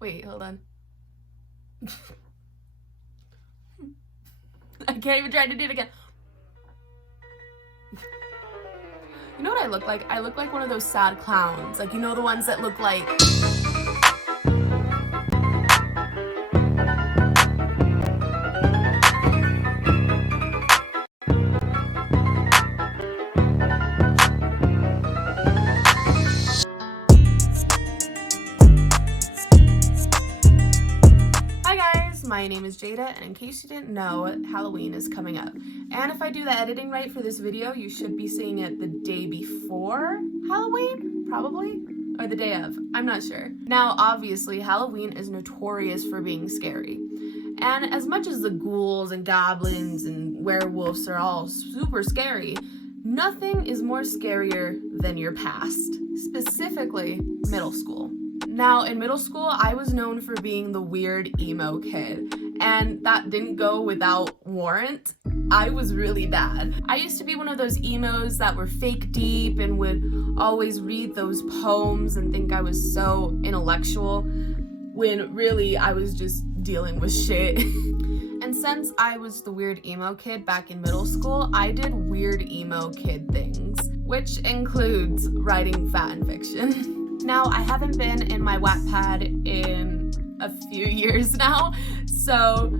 Wait, hold on. I can't even try to do it again. You know what I look like? I look like one of those sad clowns. Like, you know the ones that look like... My name is Jada, and in case you didn't know, Halloween is coming up. And if I do the editing right for this video, you should be seeing it the day before Halloween, probably? Or the day of, I'm not sure. Now, obviously, Halloween is notorious for being scary. And as much as the ghouls and goblins and werewolves are all super scary, nothing is more scarier than your past, specifically middle school. Now, in middle school, I was known for being the weird emo kid, and that didn't go without warrant. I was really bad. I used to be one of those emos that were fake deep and would always read those poems and think I was so intellectual, when really I was just dealing with shit. And since I was the weird emo kid back in middle school, I did weird emo kid things, which includes writing fan fiction. Now, I haven't been in my Wattpad in a few years now, so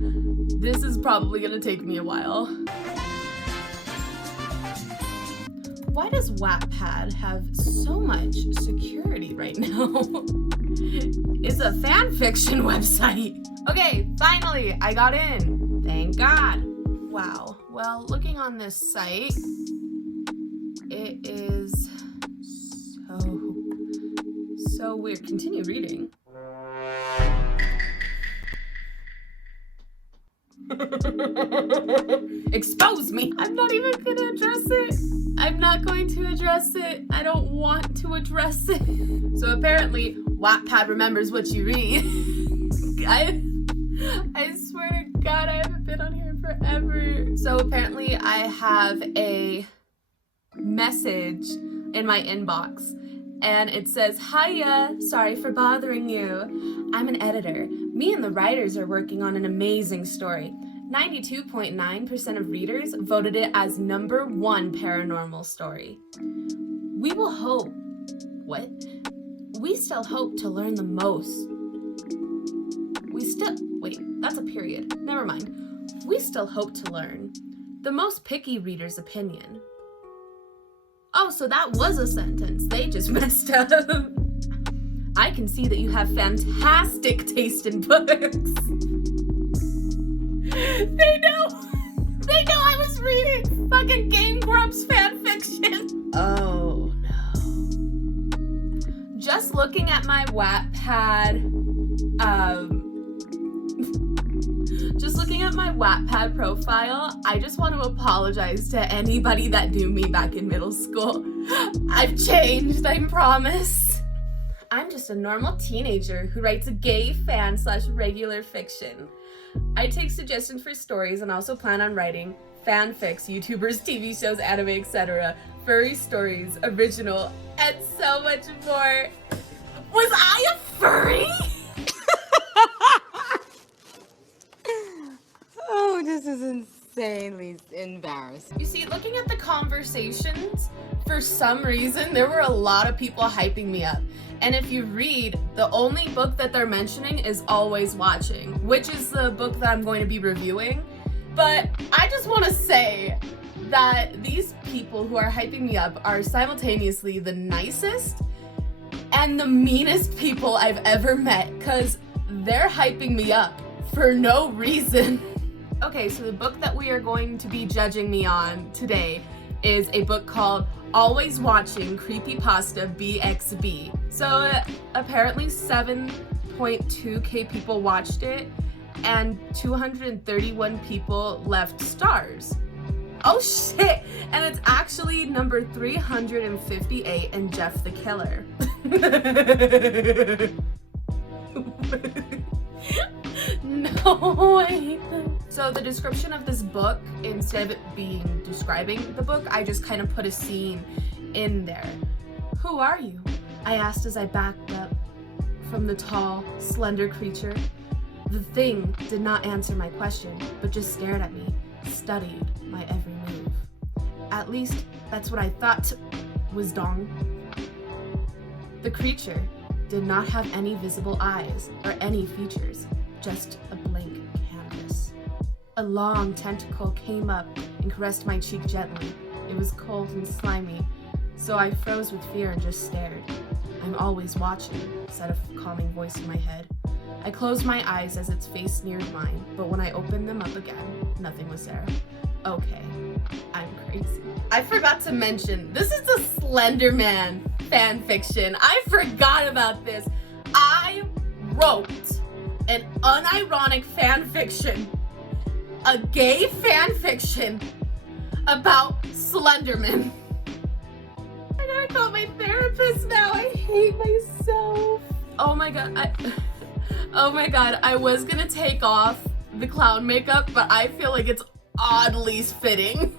this is probably gonna take me a while. Why does Wattpad have so much security right now? It's a fan fiction website. Okay, finally, I got in. Thank God. Wow. Well, looking on this site, it is so weird. Continue reading. Expose me. I'm not even gonna address it. I'm not going to address it. I don't want to address it. So apparently, Wattpad remembers what you read. I swear to God, I haven't been on here forever. So apparently, I have a message in my inbox. And it says, "Hiya, sorry for bothering you. I'm an editor. Me and the writers are working on an amazing story. 92.9% of readers voted it as #1 paranormal story. We will hope..." What? "We still hope to learn the most." Wait, that's a period. Never mind. "We still hope to learn the most picky reader's opinion." Oh, so that was a sentence. They just messed up. "I can see that you have fantastic taste in books." They know I was reading fucking Game Grumps fan fiction. Oh no. Just looking at my Wattpad, profile, I just want to apologize to anybody that knew me back in middle school. I've changed, I promise. I'm just a normal teenager who writes a gay fan/regular fiction. I take suggestions for stories and also plan on writing fanfics, YouTubers, TV shows, anime, etc., furry stories, original, and so much more. Was I a furry? Oh, this is insanely embarrassing. You see, looking at the conversations, for some reason, there were a lot of people hyping me up. And if you read, the only book that they're mentioning is Always Watching, which is the book that I'm going to be reviewing. But I just want to say that these people who are hyping me up are simultaneously the nicest and the meanest people I've ever met, because they're hyping me up for no reason. Okay, so the book that we are going to be judging me on today is a book called Always Watching Creepypasta BXB. So apparently 7.2k people watched it and 231 people left stars. Oh shit! And it's actually number 358 in Jeff the Killer. No, I hate them. So the description of this book, instead of it being describing the book, I just kind of put a scene in there. "Who are you?" I asked as I backed up from the tall, slender creature. The thing did not answer my question, but just stared at me, studied my every move. At least, that's what I thought was dong. The creature did not have any visible eyes or any features, just a blank canvas. A long tentacle came up and caressed my cheek gently. It was cold and slimy, so I froze with fear and just stared. "I'm always watching," said a calming voice in my head. I closed my eyes as its face neared mine, but when I opened them up again, nothing was there. Okay, I'm crazy. I forgot to mention, this is the Slender Man fan fiction. I forgot about this. I wrote an unironic fan fiction, a gay fan fiction about Slenderman. I gotta call my therapist now. I hate myself. Oh my god, I was gonna take off the clown makeup, but I feel like it's oddly fitting.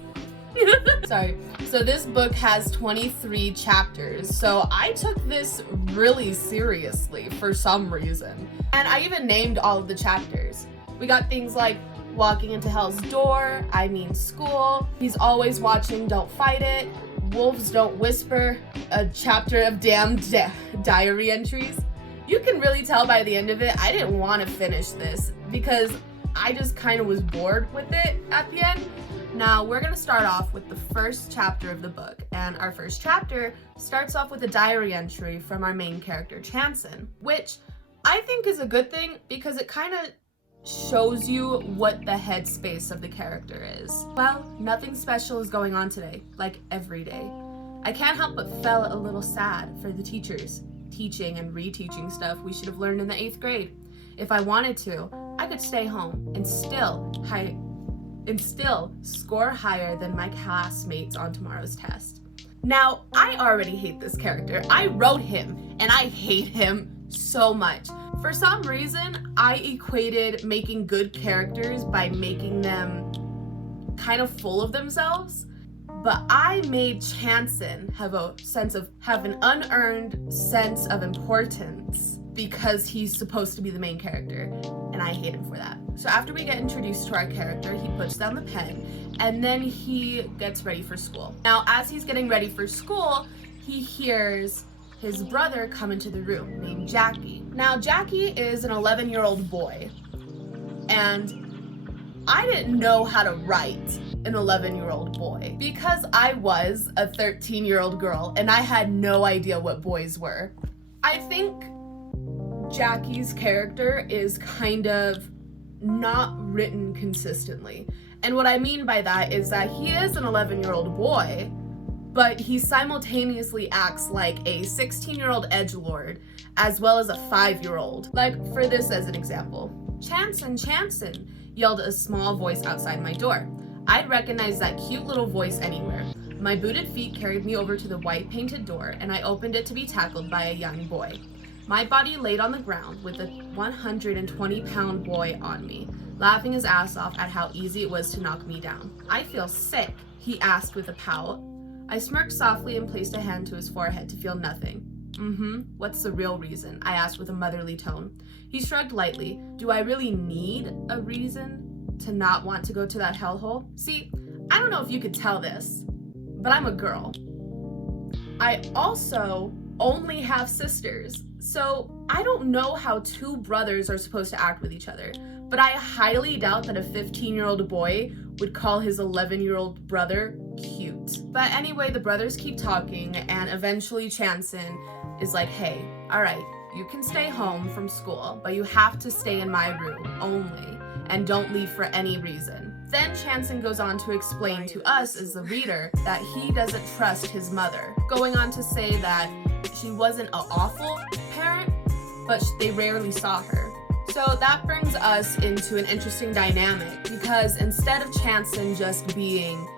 Sorry. So this book has 23 chapters, so I took this really seriously for some reason. And I even named all of the chapters. We got things like walking into hell's door, I mean school, he's always watching, don't fight it, wolves don't whisper, a chapter of damned diary entries. You can really tell by the end of it, I didn't want to finish this because I just kind of was bored with it at the end. Now we're gonna start off with the first chapter of the book, and our first chapter starts off with a diary entry from our main character, Chanson, which I think is a good thing because it kind of shows you what the headspace of the character is. Well, nothing special is going on today, like every day. I can't help but feel a little sad for the teachers, teaching and reteaching stuff we should have learned in the 8th grade. If I wanted to, I could stay home and still score higher than my classmates on tomorrow's test. Now, I already hate this character. I wrote him, and I hate him so much. For some reason, I equated making good characters by making them kind of full of themselves, but I made Chanson have an unearned sense of importance because he's supposed to be the main character, and I hate him for that. So after we get introduced to our character, he puts down the pen, and then he gets ready for school. Now, as he's getting ready for school, he hears his brother come into the room named Jackie. Now, Jackie is an 11-year-old boy, and I didn't know how to write an 11-year-old boy because I was a 13-year-old girl and I had no idea what boys were. I think Jackie's character is kind of not written consistently. And what I mean by that is that he is an 11-year-old boy, but he simultaneously acts like a 16-year-old edgelord as well as a 5-year-old. Like, for this as an example, Chanson, yelled a small voice outside my door. I'd recognize that cute little voice anywhere. My booted feet carried me over to the white painted door, and I opened it to be tackled by a young boy. My body laid on the ground with a 120-pound boy on me, laughing his ass off at how easy it was to knock me down. I feel sick, he asked with a pout. I smirked softly and placed a hand to his forehead to feel nothing. What's the real reason? I asked with a motherly tone. He shrugged lightly. Do I really need a reason to not want to go to that hellhole? See, I don't know if you could tell this, but I'm a girl. I also only have sisters, so I don't know how two brothers are supposed to act with each other, but I highly doubt that a 15-year-old boy would call his 11-year-old brother cute. But anyway, the brothers keep talking, and eventually Chanson is like, hey, all right, you can stay home from school, but you have to stay in my room only, and don't leave for any reason. Then Chanson goes on to explain to us as the reader that he doesn't trust his mother, going on to say that she wasn't an awful parent, but they rarely saw her. So that brings us into an interesting dynamic, because instead of Chanson just being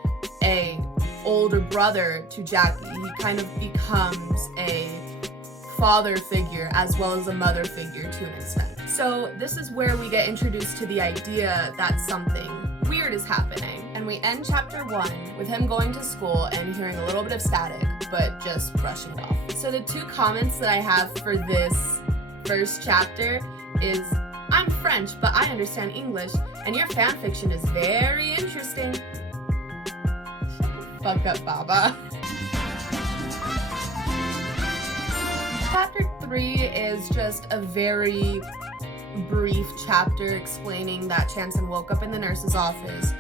a older brother to Jackie, he kind of becomes a father figure as well as a mother figure to an extent. So this is where we get introduced to the idea that something weird is happening. And we end chapter 1 with him going to school and hearing a little bit of static, but just brushing it off. So the two comments that I have for this first chapter is, I'm French, but I understand English, and your fanfiction is very interesting. Fuck up, Baba. Chapter 3 is just a very brief chapter explaining that Chanson woke up in the nurse's office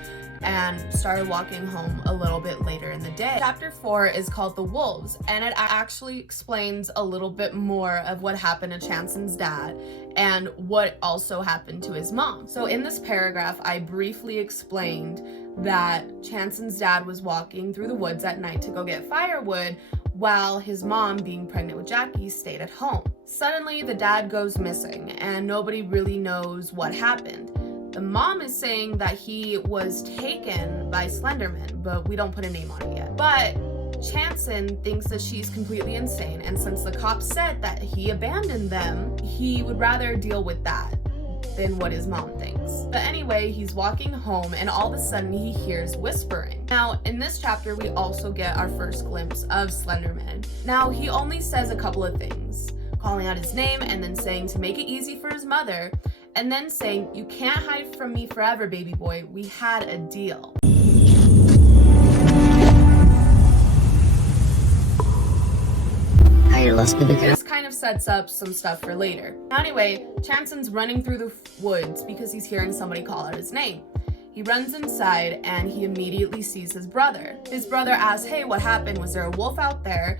and started walking home a little bit later in the day. Chapter 4 is called The Wolves, and it actually explains a little bit more of what happened to Chanson's dad and what also happened to his mom. So in this paragraph, I briefly explained that Chanson's dad was walking through the woods at night to go get firewood while his mom, being pregnant with Jackie, stayed at home. Suddenly, the dad goes missing and nobody really knows what happened. The mom is saying that he was taken by Slenderman, but we don't put a name on it yet. But Chanson thinks that she's completely insane, and since the cops said that he abandoned them, he would rather deal with that than what his mom thinks. But anyway, he's walking home and all of a sudden he hears whispering. Now, in this chapter, we also get our first glimpse of Slenderman. Now, he only says a couple of things, calling out his name and then saying to make it easy for his mother, and then saying, you can't hide from me forever, baby boy. We had a deal. This kind of sets up some stuff for later. Anyway, Chanson's running through the woods because he's hearing somebody call out his name. He runs inside and he immediately sees his brother. His brother asks, hey, what happened? Was there a wolf out there?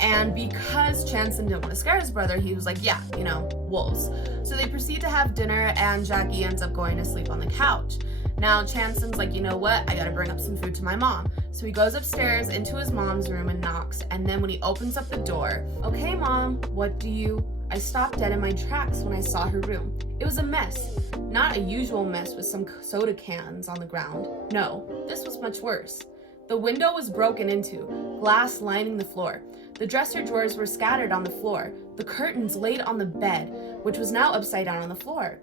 And because Chanson didn't want to scare his brother, he was like, yeah, you know, wolves. So they proceed to have dinner and Jackie ends up going to sleep on the couch. Now Chanson's like, you know what? I gotta bring up some food to my mom. So he goes upstairs into his mom's room and knocks. And then when he opens up the door, okay, mom, what do you? I stopped dead in my tracks when I saw her room. It was a mess. Not a usual mess with some soda cans on the ground. No, this was much worse. The window was broken into, glass lining the floor. The dresser drawers were scattered on the floor, the curtains laid on the bed, which was now upside down on the floor.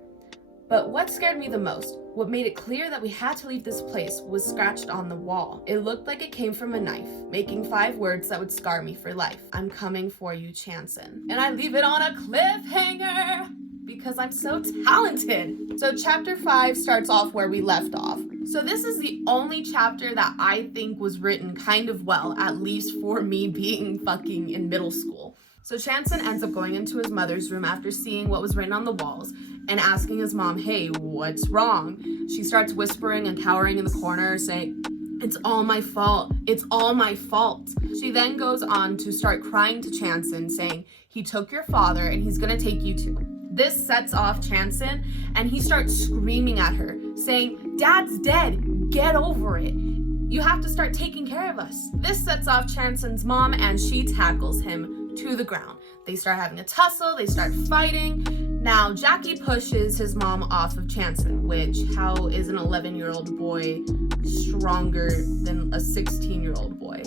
But what scared me the most, what made it clear that we had to leave this place, was scratched on the wall. It looked like it came from a knife, making 5 words that would scar me for life. I'm coming for you, Chanson. And I leave it on a cliffhanger because I'm so talented. So chapter 5 starts off where we left off. So this is the only chapter that I think was written kind of well, at least for me being fucking in middle school. So Chanson ends up going into his mother's room after seeing what was written on the walls and asking his mom, hey, what's wrong? She starts whispering and cowering in the corner, saying, it's all my fault. It's all my fault. She then goes on to start crying to Chanson, saying, he took your father and he's gonna take you too. This sets off Chanson and he starts screaming at her, saying, Dad's dead, get over it. You have to start taking care of us. This sets off Chanson's mom and she tackles him to the ground. They start having a tussle, they start fighting. Now, Jackie pushes his mom off of Chanson, which, how is an 11-year-old boy stronger than a 16-year-old boy?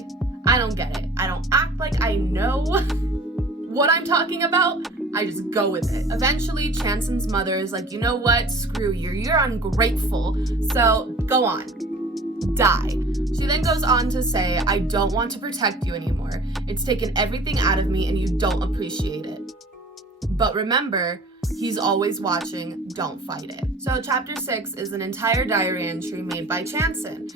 I don't get it. I don't act like I know what I'm talking about. I just go with it. Eventually, Chanson's mother is like, you know what? Screw you. You're ungrateful. So go on. Die. She then goes on to say, I don't want to protect you anymore. It's taken everything out of me and you don't appreciate it. But remember, he's always watching. Don't fight it. So chapter 6 is an entire diary entry made by Chanson,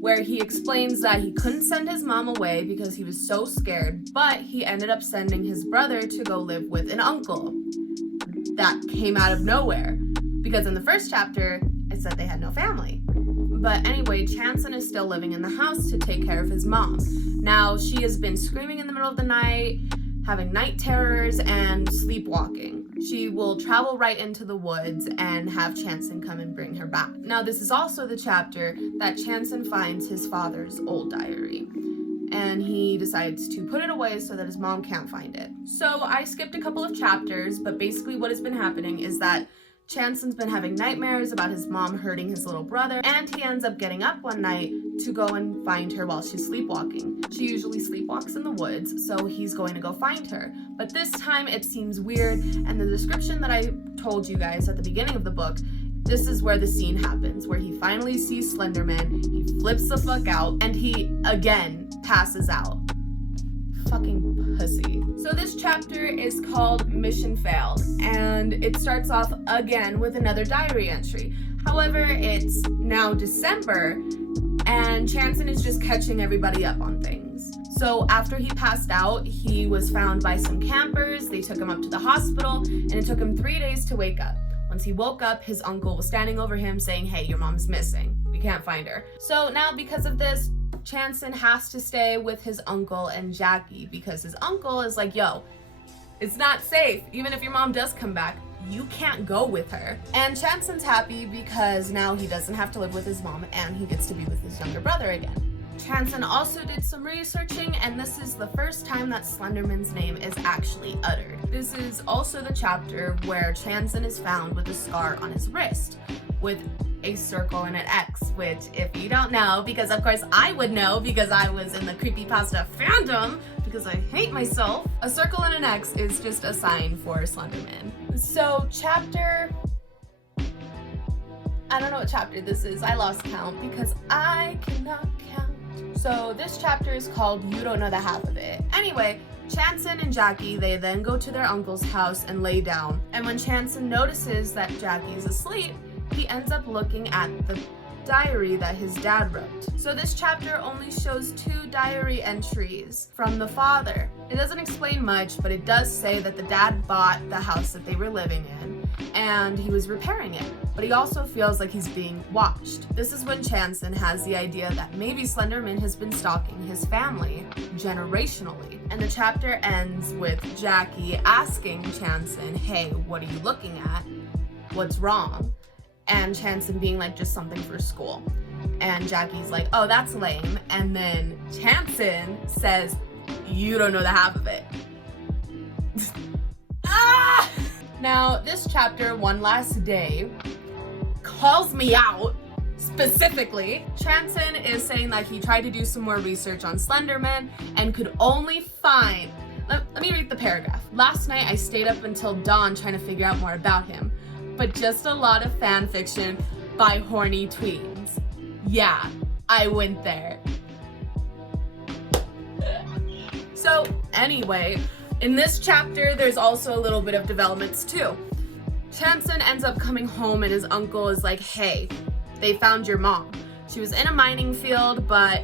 where he explains that he couldn't send his mom away because he was so scared, but he ended up sending his brother to go live with an uncle. That came out of nowhere, because in the first chapter, it said they had no family. But anyway, Chanson is still living in the house to take care of his mom. Now, she has been screaming in the middle of the night, having night terrors, and sleepwalking. She will travel right into the woods and have Chanson come and bring her back. Now, this is also the chapter that Chanson finds his father's old diary, and he decides to put it away so that his mom can't find it. So I skipped a couple of chapters, but basically what has been happening is that Chanson's been having nightmares about his mom hurting his little brother, and he ends up getting up one night to go and find her while she's sleepwalking. She usually sleepwalks in the woods, so he's going to go find her. But this time it seems weird, and the description that I told you guys at the beginning of the book, this is where the scene happens, where he finally sees Slenderman, he flips the fuck out, and he, again, passes out. fucking pussy. So this chapter is called Mission Failed, and it starts off again with another diary entry. However, it's now December, and Chanson is just catching everybody up on things. So after he passed out, he was found by some campers. They took him up to the hospital, and it took him 3 days to wake up. Once he woke up, his uncle was standing over him saying, "Hey, your mom's missing. We can't find her." So now because of this, Chanson has to stay with his uncle and Jackie because his uncle is like, "Yo, it's not safe. Even if your mom does come back, you can't go with her." And Chanson's happy because now he doesn't have to live with his mom and he gets to be with his younger brother again. Chanson also did some researching, and this is the first time that Slenderman's name is actually uttered. This is also the chapter where Chanson is found with a scar on his wrist with a circle and an X, which if you don't know, because of course I would know because I was in the Creepypasta fandom, because I hate myself, a circle and an X is just a sign for Slenderman. So chapter... I don't know what chapter this is. I lost count because I cannot count. So this chapter is called You Don't Know the Half of It. Anyway, Chanson and Jackie, they then go to their uncle's house and lay down. And when Chanson notices that Jackie's asleep, he ends up looking at the diary that his dad wrote. So this chapter only shows 2 diary entries from the father. It doesn't explain much, but it does say that the dad bought the house that they were living in and he was repairing it, but he also feels like he's being watched. This is when Chanson has the idea that maybe Slenderman has been stalking his family generationally. And the chapter ends with Jackie asking Chanson, "Hey, what are you looking at? What's wrong?" And Chanson being like, "Just something for school." And Jackie's like, "Oh, that's lame." And then Chanson says, "You don't know the half of it." Ah! Now, this chapter, One Last Day, calls me out specifically. Chanson is saying that he tried to do some more research on Slenderman and could only find... Let me read the paragraph. "Last night, I stayed up until dawn trying to figure out more about him. But just a lot of fan fiction by horny tweens. Yeah, I went there." So anyway, in this chapter, there's also a little bit of developments too. Chanson ends up coming home and his uncle is like, "Hey, they found your mom. She was in a mining field, but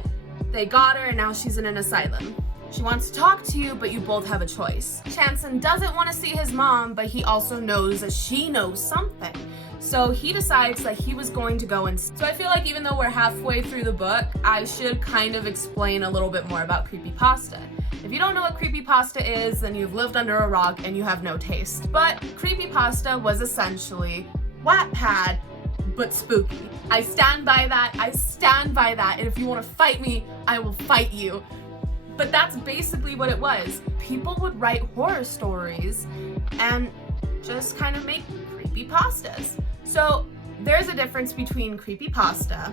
they got her and now she's in an asylum. She wants to talk to you, but you both have a choice." Chanson doesn't want to see his mom, but he also knows that she knows something. So he decides that he was going to go and... So I feel like even though we're halfway through the book, I should kind of explain a little bit more about Creepypasta. If you don't know what Creepypasta is, then you've lived under a rock and you have no taste. But Creepypasta was essentially Wattpad, but spooky. I stand by that, and if you want to fight me, I will fight you. But that's basically what it was. People would write horror stories and just kind of make creepypastas. So there's a difference between creepypasta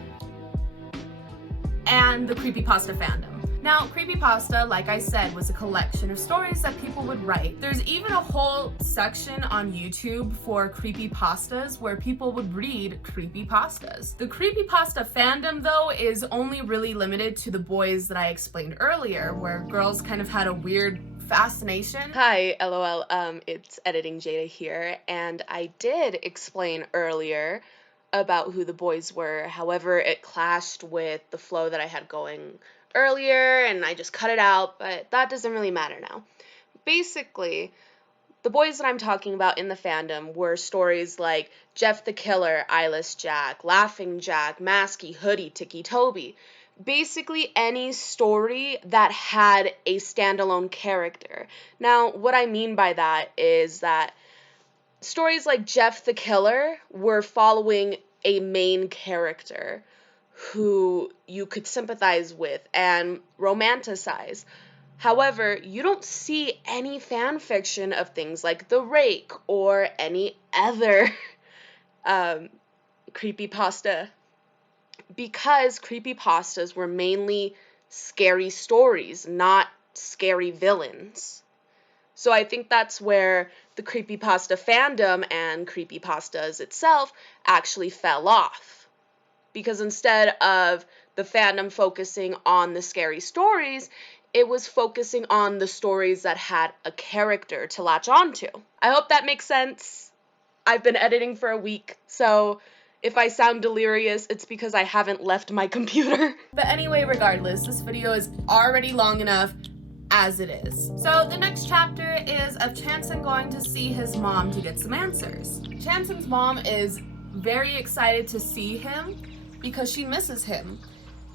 and the creepypasta fandom. Now, creepypasta, like I said, was a collection of stories that people would write. There's even a whole section on YouTube for creepypastas where people would read creepypastas. The creepypasta fandom, though, is only really limited to the boys that I explained earlier, where girls kind of had a weird fascination. Hi, LOL, it's Editing Jada here, and I did explain earlier about who the boys were. However, it clashed with the flow that I had going earlier, and I just cut it out, but that doesn't really matter now. Basically, the boys that I'm talking about in the fandom were stories like Jeff the Killer, Eyeless Jack, Laughing Jack, Masky, Hoodie, Tiki Toby. Basically any story that had a standalone character. Now, what I mean by that is that stories like Jeff the Killer were following a main character who you could sympathize with and romanticize. However, you don't see any fan fiction of things like The Rake or any other creepypasta, because creepypastas were mainly scary stories, not scary villains. So I think that's where the creepypasta fandom and creepypastas itself actually fell off. Because instead of the fandom focusing on the scary stories, it was focusing on the stories that had a character to latch onto. I hope that makes sense. I've been editing for a week, so if I sound delirious, it's because I haven't left my computer. But anyway, regardless, this video is already long enough as it is. So the next chapter is of Chanson going to see his mom to get some answers. Chanson's mom is very excited to see him because she misses him,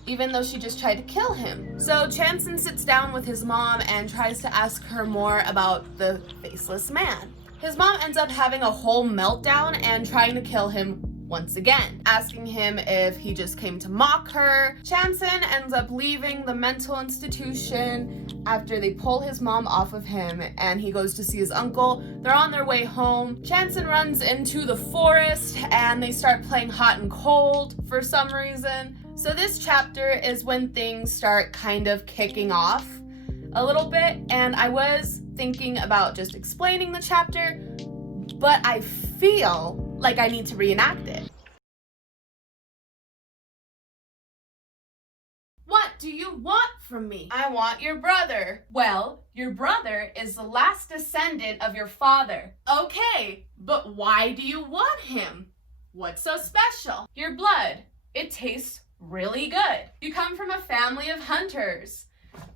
even though she just tried to kill him. So Chanson sits down with his mom and tries to ask her more about the faceless man. His mom ends up having a whole meltdown and trying to kill him once again, asking him if he just came to mock her. Chanson ends up leaving the mental institution after they pull his mom off of him and he goes to see his uncle. They're on their way home. Chanson runs into the forest and they start playing hot and cold for some reason. So this chapter is when things start kind of kicking off a little bit, and I was thinking about just explaining the chapter, but I feel like I need to reenact it. What do you want from me? I want your brother. Well, your brother is the last descendant of your father. Okay, but why do you want him? What's so special? Your blood. It tastes really good. You come from a family of hunters.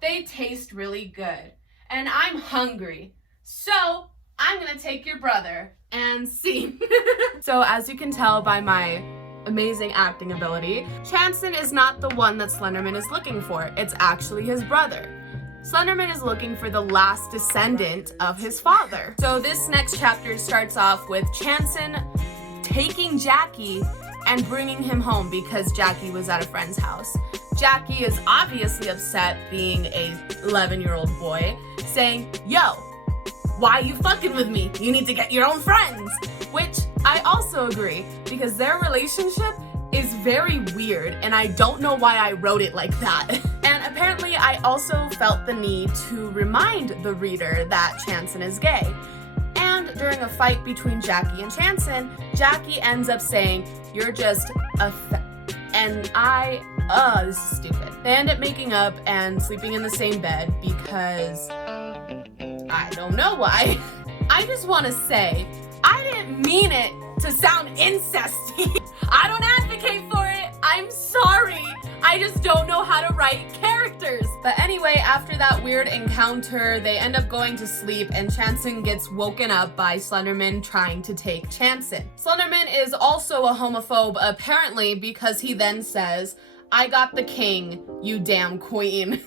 They taste really good. And I'm hungry. So I'm gonna take your brother and see. So as you can tell by my amazing acting ability, Chanson is not the one that Slenderman is looking for. It's actually his brother. Slenderman is looking for the last descendant of his father. So this next chapter starts off with Chanson taking Jackie and bringing him home because Jackie was at a friend's house. Jackie is obviously upset, being a 11-year-old boy, saying, "Yo, why you fucking with me? You need to get your own friends." Which I also agree, because their relationship is very weird and I don't know why I wrote it like that. And apparently I also felt the need to remind the reader that Chanson is gay. And during a fight between Jackie and Chanson, Jackie ends up saying, "You're just a and this is stupid. They end up making up and sleeping in the same bed because I don't know why. I just want to say, I didn't mean it to sound incesty. I don't advocate for it. I'm sorry. I just don't know how to write characters. But anyway, after that weird encounter, they end up going to sleep and Chanson gets woken up by Slenderman trying to take Chanson. Slenderman is also a homophobe, apparently, because he then says, "I got the king, you damn queen."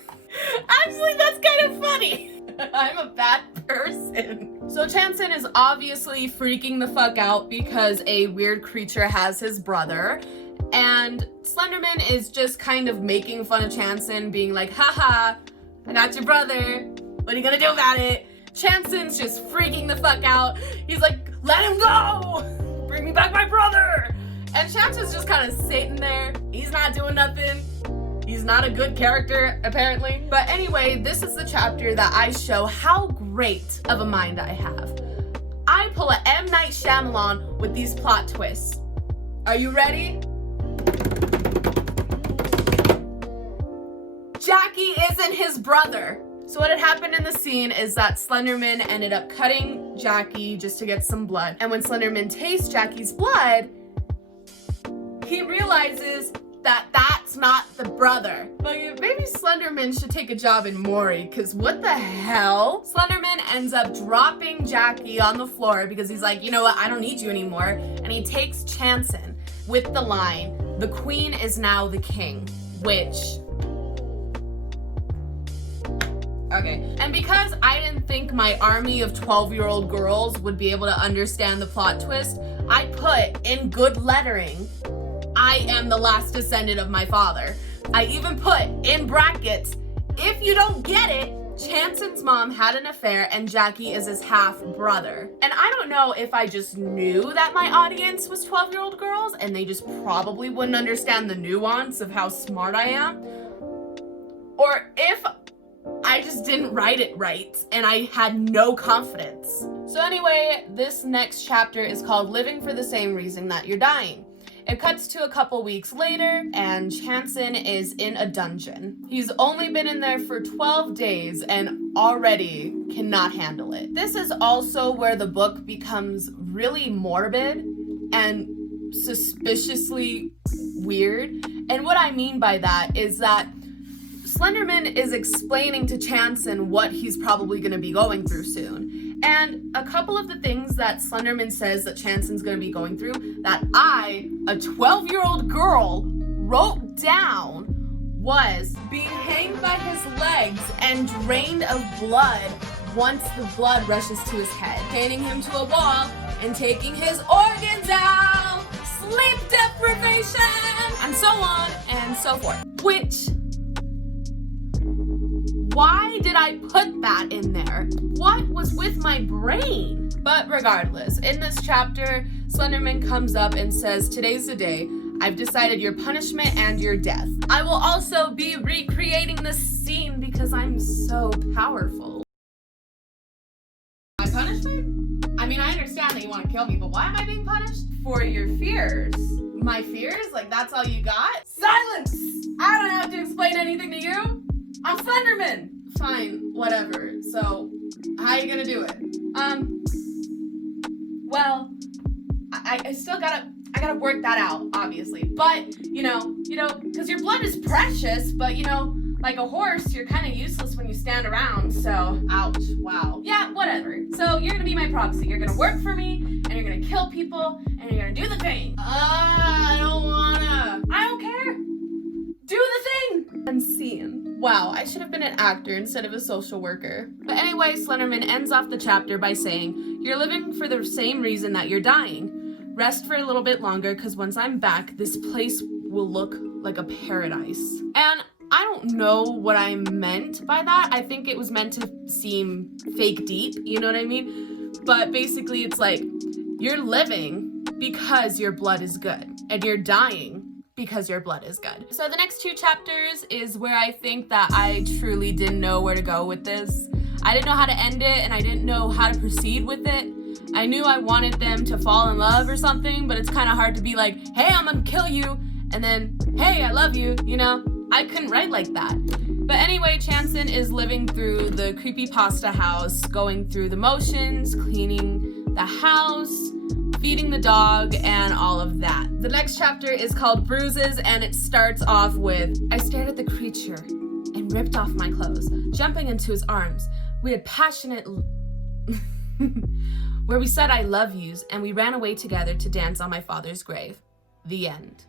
Actually, that's kind of funny. I'm a bad person. So Chanson is obviously freaking the fuck out because a weird creature has his brother. And Slenderman is just kind of making fun of Chanson, being like, "Haha, I got your brother. What are you gonna do about it?" Chanson's just freaking the fuck out. He's like, "Let him go! Bring me back my brother!" And Chanson's just kind of sitting there. He's not doing nothing. He's not a good character, apparently. But anyway, this is the chapter that I show how great of a mind I have. I pull a M. Night Shyamalan with these plot twists. Are you ready? Jackie isn't his brother. So what had happened in the scene is that Slenderman ended up cutting Jackie just to get some blood. And when Slenderman tastes Jackie's blood, he realizes that that's not the brother. Like, maybe Slenderman should take a job in Maury, because what the hell? Slenderman ends up dropping Jackie on the floor because he's like, "You know what, I don't need you anymore." And he takes Chanson with the line, "The queen is now the king," which... Okay, and because I didn't think my army of 12-year-old girls would be able to understand the plot twist, I put in good lettering, "I am the last descendant of my father." I even put in brackets, "If you don't get it, Chanson's mom had an affair and Jackie is his half-brother." And I don't know if I just knew that my audience was 12-year-old girls and they just probably wouldn't understand the nuance of how smart I am, or if I just didn't write it right and I had no confidence. So anyway, this next chapter is called "Living for the Same Reason That You're Dying." It cuts to a couple weeks later, and Chanson is in a dungeon. He's only been in there for 12 days and already cannot handle it. This is also where the book becomes really morbid and suspiciously weird. And what I mean by that is that Slenderman is explaining to Chanson what he's probably going to be going through soon. And a couple of the things that Slenderman says that Chanson's going to be going through that I, a 12-year-old girl, wrote down was being hanged by his legs and drained of blood once the blood rushes to his head, pinning him to a wall and taking his organs out, sleep deprivation, and so on and so forth. Which, why did I put that in there? What was with my brain? But regardless, in this chapter, Slenderman comes up and says, "Today's the day. I've decided your punishment and your death. I will also be recreating this scene because I'm so powerful." My punishment? I mean, I understand that you want to kill me, but why am I being punished? For your fears. My fears? Like, that's all you got? Silence! I don't have to explain anything to you. I'm Slenderman. Fine, whatever. So, how you gonna do it? Well, I still gotta work that out, obviously. But, you know, because your blood is precious, but, like a horse, you're kind of useless when you stand around, so, ouch, wow. Yeah, whatever. So, you're gonna be my proxy. You're gonna work for me, and you're gonna kill people, and you're gonna do the thing. I don't wanna. I don't care. Do the thing! Unseen. Wow, I should have been an actor instead of a social worker. But anyway, Slenderman ends off the chapter by saying, "You're living for the same reason that you're dying. Rest for a little bit longer, because once I'm back, this place will look like a paradise." And I don't know what I meant by that. I think it was meant to seem fake deep, you know what I mean? But basically it's like, you're living because your blood is good, and you're dying because your blood is good. So the next two chapters is where I think that I truly didn't know where to go with this. I didn't know how to end it, and I didn't know how to proceed with it. I knew I wanted them to fall in love or something, but it's kind of hard to be like, "Hey, I'm gonna kill you," and then, "Hey, I love you," I couldn't write like that. But anyway, Chanson is living through the creepypasta house, going through the motions, cleaning the house, feeding the dog, and all of that. The next chapter is called Bruises, and it starts off with, "I stared at the creature and ripped off my clothes, jumping into his arms. We had passionate where we said I love yous, and we ran away together to dance on my father's grave. The end."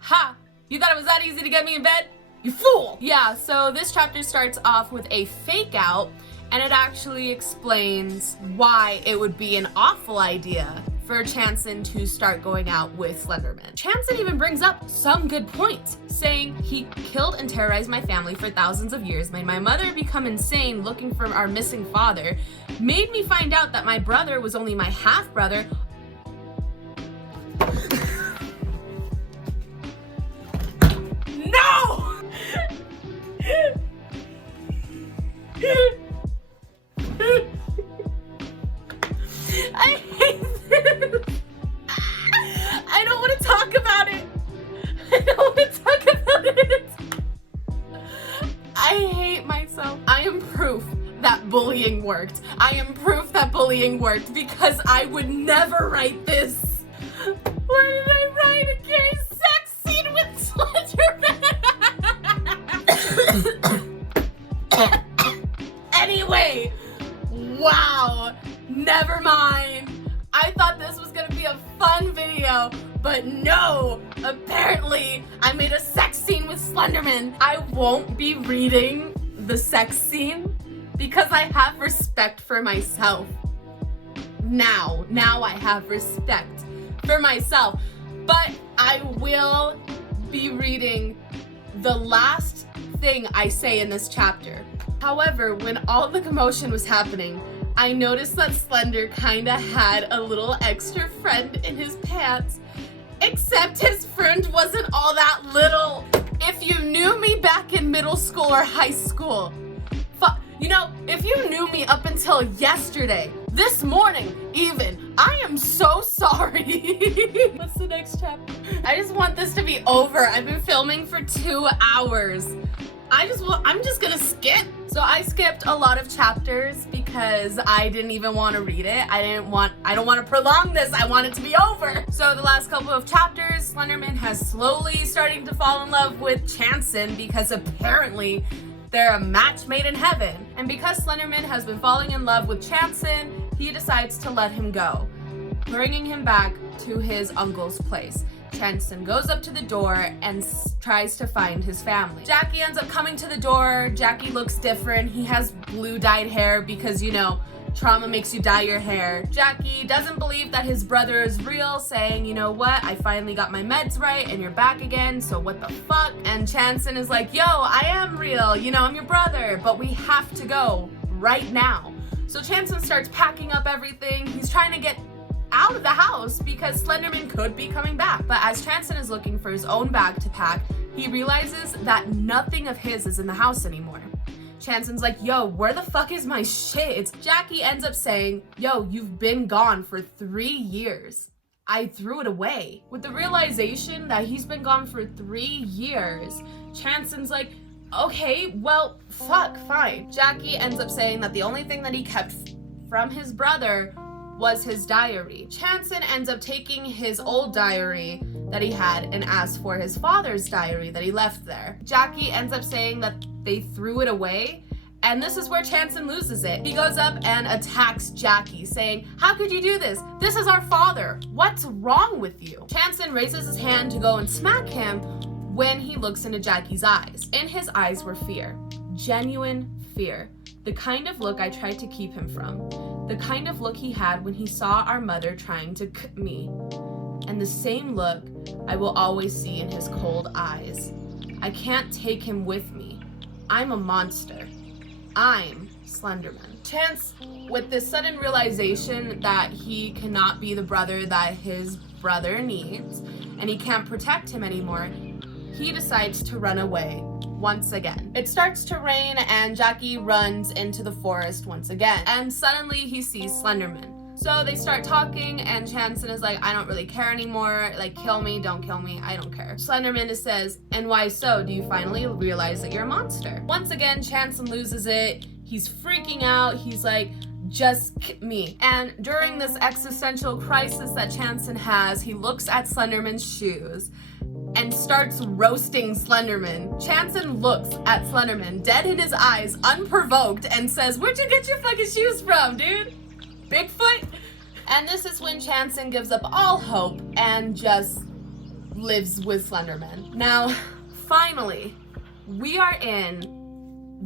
Ha! You thought it was that easy to get me in bed? You fool! Yeah, so this chapter starts off with a fake out, and it actually explains why it would be an awful idea for Chanson to start going out with Slenderman. Chanson even brings up some good points, saying, "He killed and terrorized my family for thousands of years, made my mother become insane looking for our missing father, made me find out that my brother was only my half-brother." No! I hate this. I don't want to talk about it. I don't want to talk about it. I hate myself. I am proof that bullying worked. I am proof that bullying worked because I would never write this. Why did I write a gay sex scene with Slenderman? Anyway, wow, never mind. I thought this was gonna be a fun video, but no, apparently I made a sex scene with Slenderman. I won't be reading the sex scene because I have respect for myself. Now I have respect for myself, but I will be reading the last thing I say in this chapter. However, when all the commotion was happening, I noticed that Slender kinda had a little extra friend in his pants, except his friend wasn't all that little. If you knew me back in middle school or high school, if you knew me up until yesterday, this morning even, I am so sorry. What's the next chapter? I just want this to be over. I've been filming for 2 hours. I'm just gonna skip. So I skipped a lot of chapters because I didn't even want to read it. I don't want to prolong this. I want it to be over. So the last couple of chapters, Slenderman has slowly starting to fall in love with Chanson because apparently they're a match made in heaven. And because Slenderman has been falling in love with Chanson, he decides to let him go, bringing him back to his uncle's place. Chanson goes up to the door and tries to find his family. Jackie ends up coming to the door. Jackie looks different. He has blue dyed hair because, you know, trauma makes you dye your hair. Jackie doesn't believe that his brother is real, saying, you know what, I finally got my meds right and you're back again, so what the fuck? And Chanson is like, yo, I am real, you know, I'm your brother, but we have to go right now. So Chanson starts packing up everything. He's trying to get out of the house because Slenderman could be coming back. But as Chanson is looking for his own bag to pack, he realizes that nothing of his is in the house anymore. Chanson's like, yo, where the fuck is my shit? Jackie ends up saying, yo, you've been gone for 3 years. I threw it away. With the realization that he's been gone for 3 years, Chanson's like, okay, well, fuck, fine. Jackie ends up saying that the only thing that he kept from his brother was his diary. Chanson ends up taking his old diary that he had and asks for his father's diary that he left there. Jackie ends up saying that they threw it away, and this is where Chanson loses it. He goes up and attacks Jackie, saying, how could you do this? This is our father. What's wrong with you? Chanson raises his hand to go and smack him when he looks into Jackie's eyes. In his eyes were fear. Genuine fear. The kind of look I tried to keep him from. The kind of look he had when he saw our mother trying to me. And the same look I will always see in his cold eyes. I can't take him with me. I'm a monster. I'm Slenderman. Chance, with this sudden realization that he cannot be the brother that his brother needs, and he can't protect him anymore, he decides to run away once again. It starts to rain and Jackie runs into the forest once again, and suddenly he sees Slenderman. So they start talking and Chanson is like, I don't really care anymore, like kill me, don't kill me, I don't care. Slenderman just says, and why so? Do you finally realize that you're a monster? Once again, Chanson loses it. He's freaking out. He's like, just me. And during this existential crisis that Chanson has, he looks at Slenderman's shoes and starts roasting Slenderman. Chanson looks at Slenderman, dead in his eyes, unprovoked, and says, where'd you get your fucking shoes from, dude? Bigfoot? And this is when Chanson gives up all hope and just lives with Slenderman. Now, finally, we are in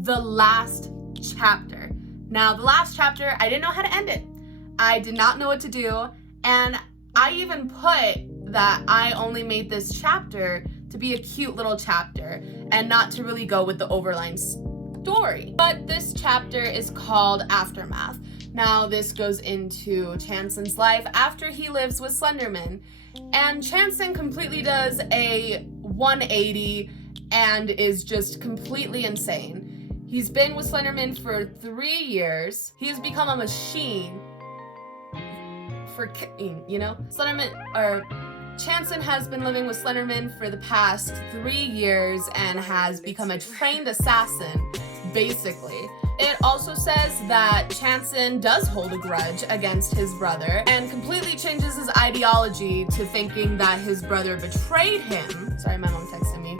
the last chapter. Now, the last chapter, I didn't know how to end it. I did not know what to do, and I even put that I only made this chapter to be a cute little chapter and not to really go with the overline story. But this chapter is called Aftermath. Now this goes into Chanson's life after he lives with Slenderman, and Chanson completely does a 180 and is just completely insane. He's been with Slenderman for 3 years. He has become a machine for, you know, Chanson has been living with Slenderman for the past 3 years and has become a trained assassin, basically. It also says that Chanson does hold a grudge against his brother and completely changes his ideology to thinking that his brother betrayed him. Sorry, my mom texted me.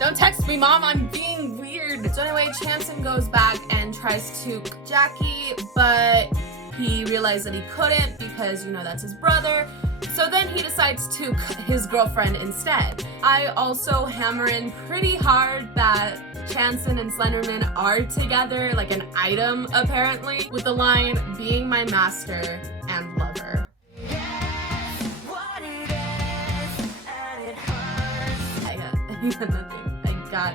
Don't text me, Mom, I'm being weird. So anyway, Chanson goes back and tries to Jackie, but he realized that he couldn't because, you know, that's his brother. So then he decides to his girlfriend instead. I also hammer in pretty hard that Chanson and Slenderman are together, like an item apparently, with the line, being my master and lover. I got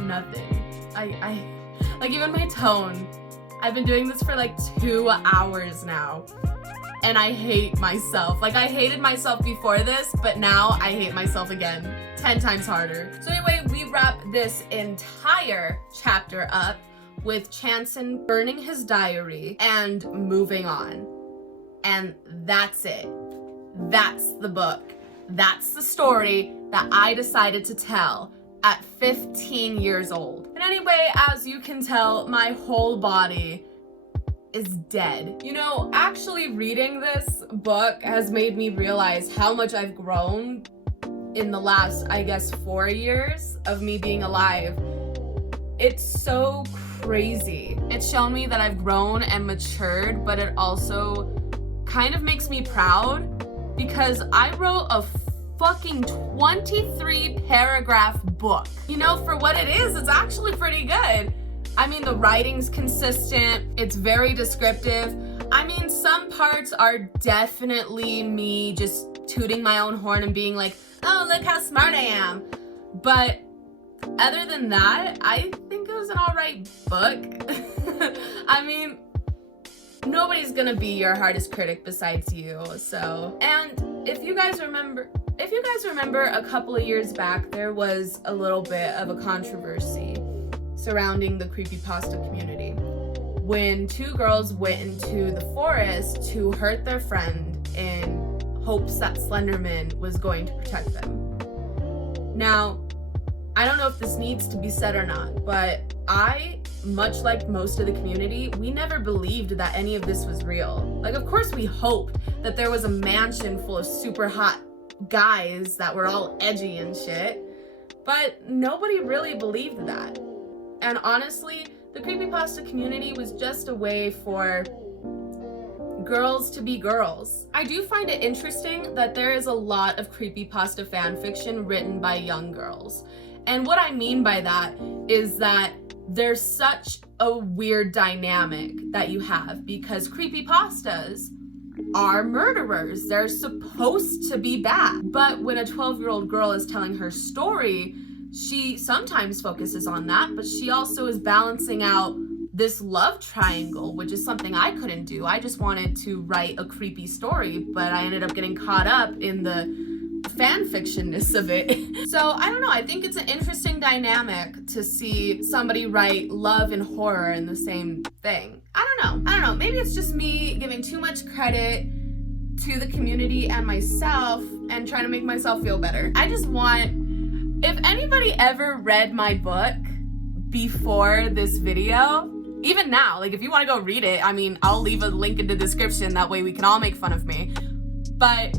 nothing. I like, even my tone. I've been doing this for like 2 hours now. And I hate myself. Like, I hated myself before this, but now I hate myself again 10 times harder. So anyway, we wrap this entire chapter up with Chanson burning his diary and moving on. and that's it. That's the book. That's the story that I decided to tell at 15 years old. And anyway, as you can tell, my whole body is dead. You know, actually reading this book has made me realize how much I've grown in the last, I guess, 4 years of me being alive. It's so crazy. It's shown me that I've grown and matured, but it also kind of makes me proud because I wrote a fucking 23 paragraph book. You know, for what it is, it's actually pretty good. I mean, the writing's consistent, it's very descriptive. I mean, some parts are definitely me just tooting my own horn and being like, oh, look how smart I am. But other than that, I think it was an alright book. I mean, nobody's gonna be your hardest critic besides you, so. And if you guys remember a couple of years back, there was a little bit of a controversy surrounding the creepypasta community when 2 girls went into the forest to hurt their friend in hopes that Slenderman was going to protect them. Now, I don't know if this needs to be said or not, but I, much like most of the community, we never believed that any of this was real. Like, of course we hoped that there was a mansion full of super hot guys that were all edgy and shit, but nobody really believed that. And honestly, the creepypasta community was just a way for girls to be girls. I do find it interesting that there is a lot of creepypasta fanfiction written by young girls. And what I mean by that is that there's such a weird dynamic that you have because creepypastas are murderers. They're supposed to be bad. But when a 12-year-old girl is telling her story, she sometimes focuses on that, but she also is balancing out this love triangle, which is something I couldn't do. I just wanted to write a creepy story, but I ended up getting caught up in the fan fictionness of it. So I don't know, I think it's an interesting dynamic to see somebody write love and horror in the same thing. I don't know, maybe it's just me giving too much credit to the community and myself and trying to make myself feel better. I just want, if anybody ever read my book before this video, even now, like if you want to go read it, I mean, I'll leave a link in the description, that way we can all make fun of me. But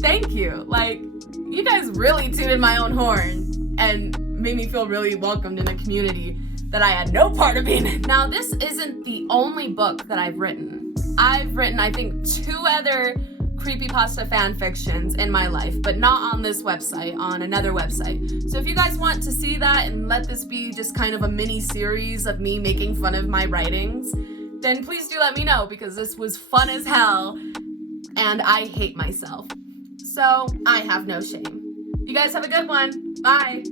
thank you. Like, you guys really tooted my own horn and made me feel really welcomed in a community that I had no part of being in. Now, this isn't the only book that I've written. I've written, I think, 2 other creepypasta fan fictions in my life, but not on this website, on another website. So if you guys want to see that and let this be just kind of a mini series of me making fun of my writings, then please do let me know, because this was fun as hell and I hate myself. So I have no shame. You guys have a good one. Bye.